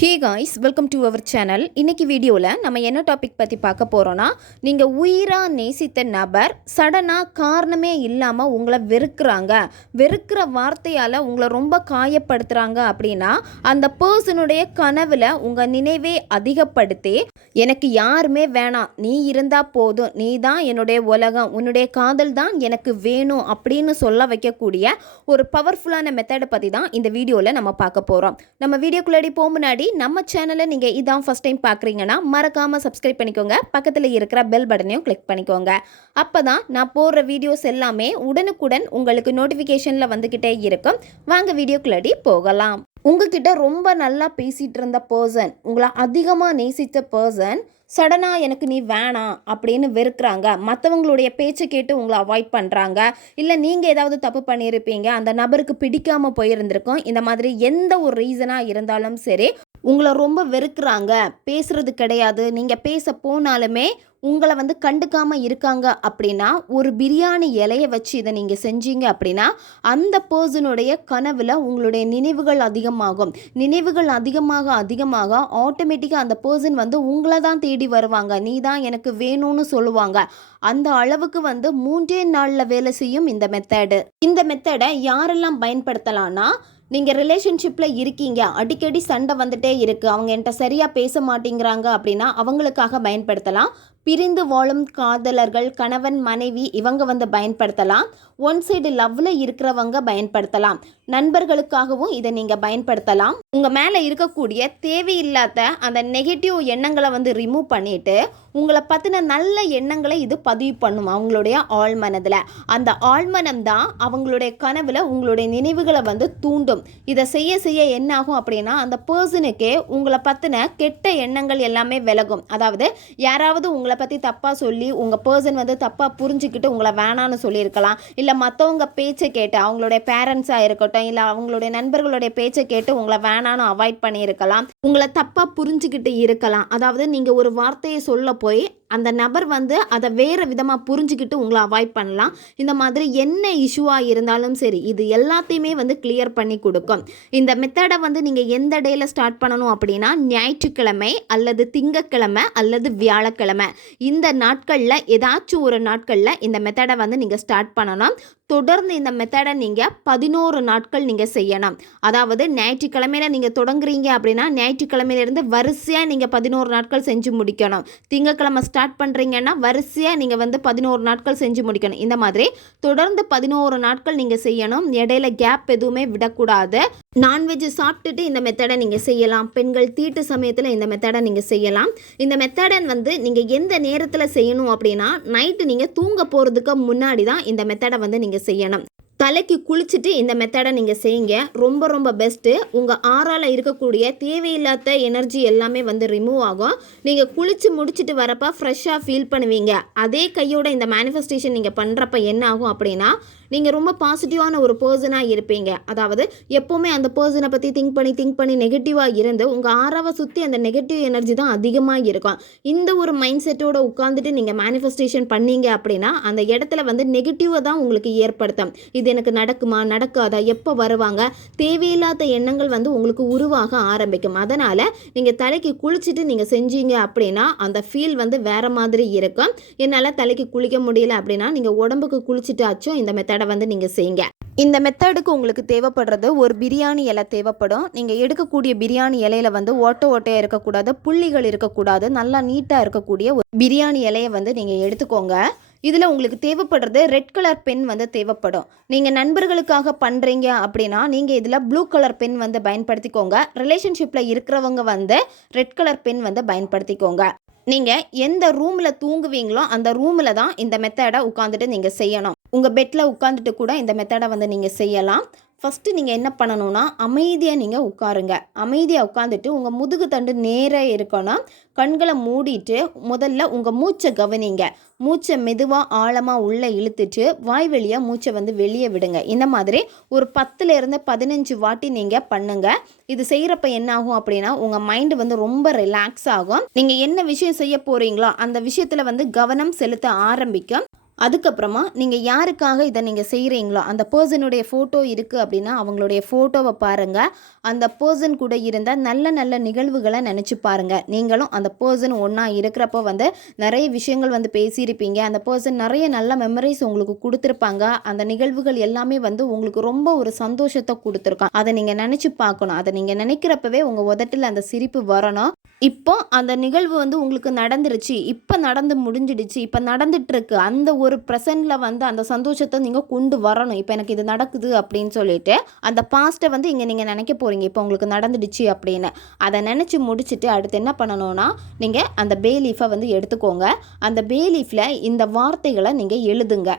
Hey guys welcome to our channel இன்றைக்கி வீடியோவில் நம்ம என்ன டாபிக் பற்றி பார்க்க போகிறோன்னா நீங்கள் உயிராக நேசித்த நபர் சடனாக காரணமே இல்லாமல் உங்களை வெறுக்கிறாங்க. வெறுக்கிற வார்த்தையால் உங்களை ரொம்ப காயப்படுத்துகிறாங்க அப்படின்னா அந்த பர்சனுடைய கனவில் உங்கள் நினைவே அதிகப்படுத்தி எனக்கு யாருமே வேணாம். நீ இருந்தால் போதும். நீ தான் என்னுடைய உலகம். உன்னுடைய காதல் தான் எனக்கு வேணும் அப்படின்னு சொல்ல வைக்கக்கூடிய ஒரு பவர்ஃபுல்லான மெத்தடை பற்றி தான் இந்த வீடியோவில் நம்ம பார்க்க போகிறோம் நம்ம வீடியோக்குள்ளாடி போக முன்னாடி நம்ம சேனலை நீங்கள் இதான் ஃபஸ்ட் டைம் பார்க்குறீங்கன்னா மறக்காமல் சப்ஸ்கிரைப் பண்ணிக்கோங்க. பக்கத்தில் இருக்கிற பெல் பட்டனையும் கிளிக் பண்ணிக்கோங்க. அப்போ தான் நான் போடுற வீடியோஸ் எல்லாமே உடனுக்குடன் உங்களுக்கு நோட்டிஃபிகேஷனில் வந்துக்கிட்டே இருக்கும். வாங்க வீடியோக்குள்ளடி போகலாம். உங்ககிட்ட ரொம்ப நல்லா பேசிகிட்டு இருந்த பர்சன் உங்களை அதிகமாக நேசித்த பர்சன் சடனாக எனக்கு நீ வேணாம் அப்படின்னு வெறுக்கிறாங்க. மற்றவங்களுடைய பேச்சை கேட்டு உங்களை அவாய்ட் பண்ணுறாங்க இல்லை நீங்கள் ஏதாவது தப்பு பண்ணியிருப்பீங்க அந்த நபருக்கு பிடிக்காமல் போயிருந்திருக்கும். இந்த மாதிரி எந்த ஒரு ரீசனாக இருந்தாலும் சரி உங்களை ரொம்ப வெறுக்கிறாங்க. பேசுறது கிடையாது. நீங்கள் பேச போனாலுமே உங்களை வந்து கண்டுக்காமல் இருக்காங்க அப்படின்னா ஒரு பிரியாணி இலைய வச்சு இதை நீங்கள் செஞ்சீங்க அப்படின்னா அந்த பர்சனுடைய கனவில் உங்களுடைய நினைவுகள் அதிகமாகும். நினைவுகள் அதிகமாக அதிகமாக ஆட்டோமேட்டிக்காக அந்த பர்சன் வந்து உங்களை தான் தேடி வருவாங்க. நீ தான் எனக்கு வேணும்னு சொல்லுவாங்க. அந்த அளவுக்கு வந்து மூன்றே நாளில் வேலை செய்யும் இந்த மெத்தடு இந்த மெத்தடை யாரெல்லாம் பயன்படுத்தலாம்னா நீங்கள் ரிலேஷன்ஷிப்பில் இருக்கீங்க. அடிக்கடி சண்டை வந்துட்டே இருக்குது அவங்க என்கிட்ட சரியாக பேச மாட்டேங்கிறாங்க அப்படின்னா அவங்களுக்காக பயன்படுத்தலாம். பிரிந்து வாழும் காதலர்கள் கணவன் மனைவி இவங்க வந்து பயன்படுத்தலாம். ஒன் சைடு லவ்வில் இருக்கிறவங்க பயன்படுத்தலாம். நண்பர்களுக்காகவும் இதை நீங்கள் பயன்படுத்தலாம். உங்கள் மேலே இருக்கக்கூடிய தேவையில்லாத அந்த நெகட்டிவ் எண்ணங்களை வந்து ரிமூவ் பண்ணிவிட்டு உங்களை பற்றின நல்ல எண்ணங்களை இது பதிவு பண்ணும் அவங்களுடைய ஆழ்மனதில். அந்த ஆழ்மனம் தான் அவங்களுடைய கனவில் உங்களுடைய நினைவுகளை வந்து தூண்டும். இதை செய்ய செய்ய என்ன ஆகும் அப்படின்னா அந்த பர்சனுக்கே உங்களை பற்றின கெட்ட எண்ணங்கள் எல்லாமே விலகும். அதாவது யாராவது உங்களை பற்றி தப்பாக சொல்லி உங்கள் பர்சன் வந்து தப்பாக புரிஞ்சுக்கிட்டு உங்களை வேணான்னு சொல்லியிருக்கலாம். இல்லை மற்றவங்க பேச்சை கேட்டு அவங்களுடைய பேரண்ட்ஸாக இருக்கட்டும் இல்லை அவங்களுடைய நண்பர்களுடைய பேச்சை கேட்டு உங்களை வேணான்னு அவாய்ட் பண்ணியிருக்கலாம். உங்களை தப்பாக புரிஞ்சுக்கிட்டு இருக்கலாம். அதாவது நீங்கள் ஒரு வார்த்தையை சொல்ல போய் அந்த நபர் வந்து அதை வேறு விதமாக புரிஞ்சுக்கிட்டு உங்களை அவாய்ட் பண்ணலாம். இந்த மாதிரி என்ன இஷ்யூவாக இருந்தாலும் சரி இது எல்லாத்தையுமே வந்து கிளியர் பண்ணி கொடுக்கும். இந்த மெத்தடை வந்து நீங்கள் எந்த டேயில் ஸ்டார்ட் பண்ணணும் அப்படின்னா ஞாயிற்றுக்கிழமை அல்லது திங்கக்கிழமை அல்லது வியாழக்கிழமை. இந்த நாட்களில் ஏதாச்சும் ஒரு நாட்களில் இந்த மெத்தடை வந்து நீங்கள் ஸ்டார்ட் பண்ணணும் தொடர்ந்து இந்த மெத்தடை நீங்கள் பதினோரு நாட்கள் நீங்கள் செய்யணும். அதாவது ஞாயிற்றுக்கிழமையில நீங்கள் தொடங்குறீங்க அப்படின்னா ஞாயிற்றுக்கிழமையிலேருந்து வரிசையாக நீங்கள் பதினோரு நாட்கள் செஞ்சு முடிக்கணும். திங்கக்கிழமை ஸ்டார்ட் பண்ணுறீங்கன்னா வரிசையாக நீங்கள் வந்து பதினோரு நாட்கள் செஞ்சு முடிக்கணும். இந்த மாதிரி தொடர்ந்து பதினோரு நாட்கள் நீங்கள் செய்யணும். இடையில கேப் எதுவுமே விடக்கூடாது. நான்வெஜ் சாப்பிட்டுட்டு இந்த மெத்தடை நீங்கள் செய்யலாம். பெண்கள் தீட்டு சமயத்தில் இந்த மெத்தடை நீங்கள் செய்யலாம். இந்த மெத்தடை வந்து நீங்கள் எந்த நேரத்தில் செய்யணும் அப்படின்னா நைட்டு நீங்கள் தூங்க போகிறதுக்கு முன்னாடி தான் இந்த மெத்தடை வந்து நீங்கள் செய்யணும். தலைக்கு குளிச்சுட்டு இந்த மெத்தடை நீங்கள் செய்யுங்க. ரொம்ப ரொம்ப பெஸ்ட்டு உங்கள் ஆறால் இருக்கக்கூடிய தேவையில்லாத எனர்ஜி எல்லாமே வந்து ரிமூவ் ஆகும். நீங்கள் குளித்து முடிச்சுட்டு வரப்போ ஃப்ரெஷ்ஷாக ஃபீல் பண்ணுவீங்க. அதே கையோட இந்த மேனிஃபெஸ்டேஷன் நீங்கள் பண்ணுறப்ப என்ன ஆகும் அப்படின்னா நீங்கள் ரொம்ப பாசிட்டிவான ஒரு பர்சனாக இருப்பீங்க. அதாவது எப்போவுமே அந்த பர்சனை பற்றி திங்க் பண்ணி திங்க் பண்ணி நெகட்டிவாக இருந்து உங்கள் ஆறாவை சுற்றி அந்த நெகட்டிவ் எனர்ஜி தான் அதிகமாக இருக்கும். இந்த ஒரு மைண்ட் செட்டோட உட்காந்துட்டு நீங்கள் மேனிஃபெஸ்டேஷன் பண்ணீங்க அப்படின்னா அந்த இடத்துல வந்து நெகட்டிவாக தான் உங்களுக்கு ஏற்படுத்தும். இது எனக்கு நடக்குமா நடக்காதா எப்போ வருவாங்க தேவையில்லாத எண்ணங்கள் வந்து உங்களுக்கு உருவாக ஆரம்பிக்கும். அதனால் நீங்கள் தலைக்கு குளிச்சுட்டு நீங்கள் செஞ்சீங்க அப்படின்னா அந்த ஃபீல் வந்து வேறு மாதிரி இருக்கும். என்னால் தலைக்கு குளிக்க முடியல அப்படின்னா நீங்கள் உடம்புக்கு குளிச்சுட்டாச்சும் இந்த மெத்தட் வந்து நீங்கள் செய்யுங்க. இந்த மெத்தடுக்கு உங்களுக்கு தேவைப்படுறது ஒரு பிரியாணி இலை தேவைப்படும். நீங்கள் எடுக்கக்கூடிய பிரியாணி இலையில வந்து ஓட்ட ஓட்டையாக இருக்கக்கூடாது புள்ளிகள் இருக்கக்கூடாது நல்லா நீட்டாக இருக்கக்கூடிய ஒரு பிரியாணி இலையை வந்து நீங்கள் எடுத்துக்கோங்க. இதில் உங்களுக்கு தேவைப்படுறது ரெட் கலர் பென் வந்து தேவைப்படும். நீங்கள் நண்பர்களுக்காக பண்ணுறீங்க அப்படின்னா நீங்கள் இதில் ப்ளூ கலர் பென் வந்து பயன்படுத்திக்கோங்க. ரிலேஷன்ஷிப்பில் இருக்கிறவங்க வந்து ரெட் கலர் பென் வந்து பயன்படுத்திக்கோங்க. நீங்கள் எந்த ரூமில் தூங்குவீங்களோ அந்த ரூமில் தான் இந்த மெத்தடை உட்காந்துட்டு நீங்கள் செய்யணும். உங்கள் பெட்டில் உட்காந்துட்டு கூட இந்த மெத்தடை வந்து நீங்கள் செய்யலாம். ஃபஸ்ட்டு நீங்கள் என்ன பண்ணணும்னா அமைதியாக நீங்கள் உட்காருங்க. அமைதியாக உட்காந்துட்டு உங்கள் முதுகு தண்டு நேராக இருக்கணும். கண்களை மூடிட்டு முதல்ல உங்கள் மூச்சை கவனிங்க. மூச்சை மெதுவாக ஆழமாக உள்ளே இழுத்துட்டு வாய் வழியாக மூச்சை வந்து வெளியே விடுங்க. இந்த மாதிரி ஒரு பத்துலேருந்து பதினஞ்சு வாட்டி நீங்கள் பண்ணுங்கள் இது செய்கிறப்ப என்ன ஆகும் அப்படின்னா உங்கள் மைண்டு வந்து ரொம்ப ரிலாக்ஸ் ஆகும். நீங்கள் என்ன விஷயம் செய்ய போகிறீங்களோ அந்த விஷயத்தில் வந்து கவனம் செலுத்த ஆரம்பிக்கும். அதுக்கப்புறமா நீங்கள் யாருக்காக இதை நீங்கள் செய்கிறீங்களோ அந்த பர்சனுடைய ஃபோட்டோ இருக்குது அப்படின்னா அவங்களுடைய ஃபோட்டோவை பாருங்கள் அந்த பர்சன் கூட இருந்த நல்ல நல்ல நிகழ்வுகளை நினச்சி பாருங்கள் நீங்களும் அந்த பர்சன் ஒன்றா இருக்கிறப்போ வந்து நிறைய விஷயங்கள் வந்து பேசியிருப்பீங்க. அந்த பர்சன் நிறைய நல்ல மெமரிஸ் உங்களுக்கு கொடுத்துருப்பாங்க. அந்த நிகழ்வுகள் எல்லாமே வந்து உங்களுக்கு ரொம்ப ஒரு சந்தோஷத்தை கொடுத்துருக்கோம். அதை நீங்கள் நினச்சி பார்க்கணும். அதை நீங்கள் நினைக்கிறப்பவே உங்கள் உதட்டில் அந்த சிரிப்பு வரணும். இப்போ அந்த நிகழ்வு வந்து உங்களுக்கு நடந்துருச்சு. இப்போ நடந்து முடிஞ்சிடுச்சு. இப்போ நடந்துட்டுருக்கு அந்த ஒரு ஒரு ப்ரெசண்டில் வந்து அந்த சந்தோஷத்தை நீங்கள் கொண்டு வரணும். இப்போ எனக்கு இது நடக்குது அப்படின்னு சொல்லிட்டு அந்த பாஸ்ட்டை வந்து இங்கே நீங்கள் நினைக்க போகிறீங்க இப்போ உங்களுக்கு நடந்துடுச்சு அப்படின்னு. அதை நினச்சி முடிச்சுட்டு அடுத்து என்ன பண்ணணும்னா நீங்கள் அந்த பே லீஃபை வந்து எடுத்துக்கோங்க. அந்த பே லீஃபில் இந்த வார்த்தைகளை நீங்கள் எழுதுங்க.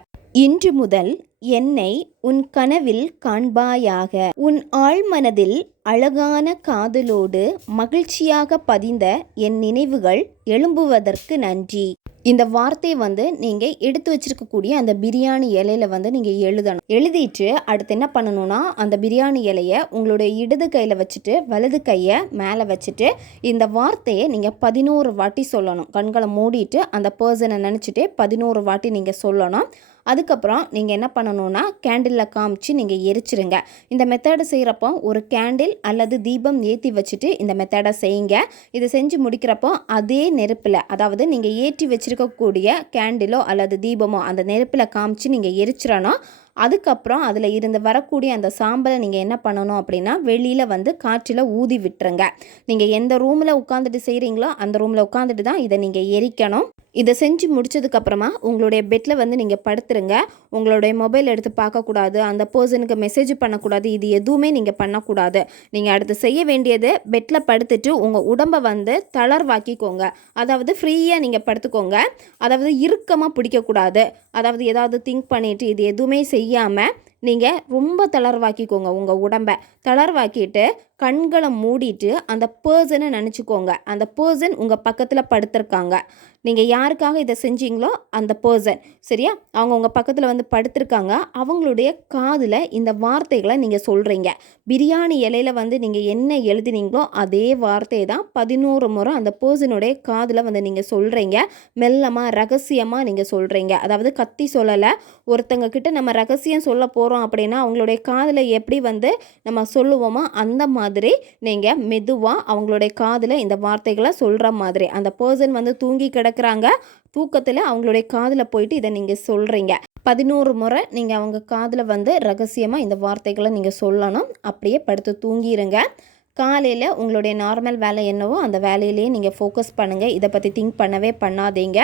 இன்று முதல் என்னை உன் கனவில் காண்பாயாக. உன் ஆழ்மனதில் அழகான காதலோடு மகிழ்ச்சியாக பதிந்த என் நினைவுகள் எழும்புவதற்கு நன்றி. இந்த வார்த்தை வந்து நீங்கள் எடுத்து வச்சிருக்கக்கூடிய அந்த பிரியாணி இலையில வந்து நீங்கள் எழுதணும். எழுதிட்டு அடுத்து என்ன பண்ணணும்னா அந்த பிரியாணி இலையை உங்களுடைய இடது கையில் வச்சுட்டு வலது கையை மேலே வச்சுட்டு இந்த வார்த்தையை நீங்கள் பதினோரு வாட்டி சொல்லணும். கண்களை மூடிட்டு அந்த பர்சனை நினச்சிட்டு பதினோரு வாட்டி நீங்கள் சொல்லணும். அதுக்கப்புறம் நீங்கள் என்ன பண்ணணும்னா கேண்டிலில் காமிச்சு நீங்கள் எரிச்சிருங்க. இந்த மெத்தடை செய்கிறப்போ ஒரு கேண்டில் அல்லது தீபம் ஏற்றி வச்சுட்டு இந்த மெத்தடை செய்யுங்க. இது செஞ்சு முடிக்கிறப்போ அதே நெருப்பில் அதாவது நீங்கள் ஏற்றி வச்சுருக்கக்கூடிய கேண்டிலோ அல்லது தீபமோ அந்த நெருப்பில் காமிச்சு நீங்கள் எரிச்சிடணும் அதுக்கப்புறம் அதில் இருந்து வரக்கூடிய அந்த சாம்பலை நீங்கள் என்ன பண்ணணும் அப்படின்னா வெளியில் வந்து காற்றில் ஊதி விட்டுருங்க. நீங்கள் எந்த ரூமில் உட்காந்துட்டு செய்கிறீங்களோ அந்த ரூமில் உட்காந்துட்டு தான் இதை நீங்கள் எரிக்கணும். இதை செஞ்சு முடிச்சதுக்கப்புறமா உங்களுடைய பெட்டில் வந்து நீங்கள் படுத்துருங்க. உங்களுடைய மொபைல் எடுத்து பார்க்கக்கூடாது. அந்த பர்சனுக்கு மெசேஜ் பண்ணக்கூடாது. இது எதுவுமே நீங்கள் பண்ணக்கூடாது. நீங்கள் அடுத்து செய்ய வேண்டியது பெட்டில் படுத்துட்டு உங்கள் உடம்பை வந்து தளர்வாக்கிக்கோங்க. அதாவது ஃப்ரீயாக நீங்கள் படுத்துக்கோங்க. அதாவது இறுக்கமாக பிடிக்கக்கூடாது. அதாவது ஏதாவது திங்க் பண்ணிவிட்டு இது எதுவுமே செய்யாமல் நீங்கள் ரொம்ப தளர்வாக்கிக்கோங்க உங்கள் உடம்பை. தளர்வாக்கிட்டு கண்களை மூடிட்டு அந்த பர்சனை நினச்சிக்கோங்க. அந்த பர்சன் உங்கள் பக்கத்தில் படுத்திருக்காங்க. நீங்கள் யாருக்காக இதை செஞ்சீங்களோ அந்த பர்சன் சரியா? அவங்க உங்கள் பக்கத்தில் வந்து படுத்திருக்காங்க. அவங்களுடைய காதில் இந்த வார்த்தைகளை நீங்கள் சொல்கிறீங்க பிரியாணி இலையில் வந்து நீங்கள் என்ன எழுதினீங்களோ அதே வார்த்தையை தான் பதினோரு முறை அந்த பர்சனுடைய காதில் வந்து நீங்கள் சொல்கிறீங்க மெல்லமாக ரகசியமாக நீங்கள் சொல்கிறீங்க அதாவது கத்தி சொல்லலை. ஒருத்தங்க கிட்ட நம்ம ரகசியம் சொல்ல போகிறோம் அப்படின்னா அவங்களுடைய காதில் எப்படி வந்து நம்ம சொல்லுவோமோ அந்த மாதிரி நீங்கள் மெதுவாக அவங்களுடைய காதில் இந்த வார்த்தைகளை சொல்கிற மாதிரி. அந்த பர்சன் வந்து தூங்கி கிடக்குறாங்க. தூக்கத்தில் அவங்களுடைய காதில் போயிட்டு இதை நீங்கள் சொல்கிறீங்க பதினோரு முறை நீங்கள் அவங்க காதில் வந்து ரகசியமாக இந்த வார்த்தைகளை நீங்கள் சொல்லணும். அப்படியே படுத்து தூங்கிடுங்க காலையில் உங்களுடைய நார்மல் வேலை என்னவோ அந்த வேலையிலேயே நீங்கள் ஃபோக்கஸ் பண்ணுங்கள் இதை பற்றி திங்க் பண்ணவே பண்ணாதீங்க.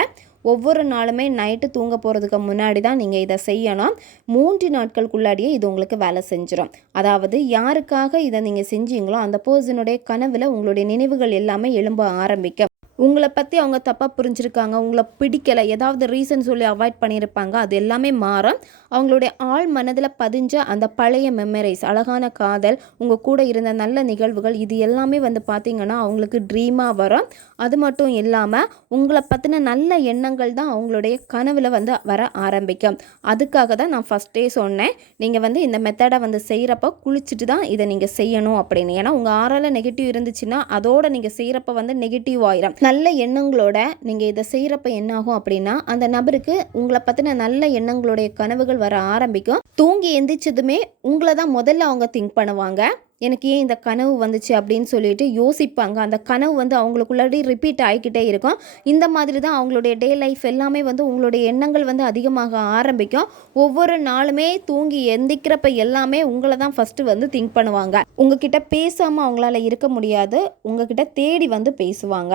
ஒவ்வொரு நாளுமே நைட்டு தூங்க போகிறதுக்கு முன்னாடி தான் நீங்கள் இதை செய்யணும். மூன்று நாட்களுக்குள்ளாடியே இது உங்களுக்கு வேலை செஞ்சிடும் அதாவது யாருக்காக இதை நீங்கள் செஞ்சீங்களோ அந்த பர்சனுடைய கனவில் உங்களுடைய நினைவுகள் எல்லாமே எழும்ப ஆரம்பிக்கும். உங்களை பற்றி அவங்க தப்பாக புரிஞ்சுருக்காங்க உங்களை பிடிக்கலை ஏதாவது ரீசன் சொல்லி அவாய்ட் பண்ணியிருப்பாங்க அது எல்லாமே மாறும். அவங்களுடைய ஆழ் மனதில் பதிஞ்ச அந்த பழைய மெமரிஸ் அழகான காதல் உங்கள் கூட இருந்த நல்ல நிகழ்வுகள் இது எல்லாமே வந்து பார்த்திங்கன்னா அவங்களுக்கு ட்ரீமாக வரும். அது மட்டும் இல்லாமல் உங்களை பற்றின நல்ல எண்ணங்கள் தான் அவங்களுடைய கனவில் வந்து வர ஆரம்பிக்கும். அதுக்காக தான் நான் ஃபஸ்ட்டே சொன்னேன். நீங்கள் வந்து இந்த மெத்தடை வந்து செய்கிறப்ப குளிச்சுட்டு தான் இதை நீங்கள் செய்யணும் அப்படின்னு. ஏன்னா உங்கள் ஆறால் நெகட்டிவ் இருந்துச்சுன்னா அதோட நீங்கள் செய்கிறப்ப வந்து நெகட்டிவ் ஆயிரும். நல்ல எண்ணங்களோட நீங்கள் இதை செய்கிறப்ப என்னாகும் அப்படின்னா அந்த நபருக்கு உங்களை பற்றின நல்ல எண்ணங்களுடைய கனவுகள் வர ஆரம்பிக்கும். தூங்கி எந்திரிச்சதுமே உங்களை தான் முதல்ல அவங்க திங்க் பண்ணுவாங்க. எனக்கு ஏன் இந்த கனவு வந்துச்சு அப்படின்னு சொல்லிட்டு யோசிப்பாங்க. அந்த கனவு வந்து அவங்களுக்குள்ளாடி ரிப்பீட் ஆகிக்கிட்டே இருக்கும். இந்த மாதிரி தான் அவங்களுடைய டே லைஃப் எல்லாமே வந்து உங்களுடைய எண்ணங்கள் வந்து அதிகமாக ஆரம்பிக்கும். ஒவ்வொரு நாளுமே தூங்கி எந்திக்கிறப்ப எல்லாமே உங்களை தான் ஃபஸ்ட்டு வந்து திங்க் பண்ணுவாங்க. உங்ககிட்ட பேசாமல் அவங்களால இருக்க முடியாது. உங்ககிட்ட தேடி வந்து பேசுவாங்க.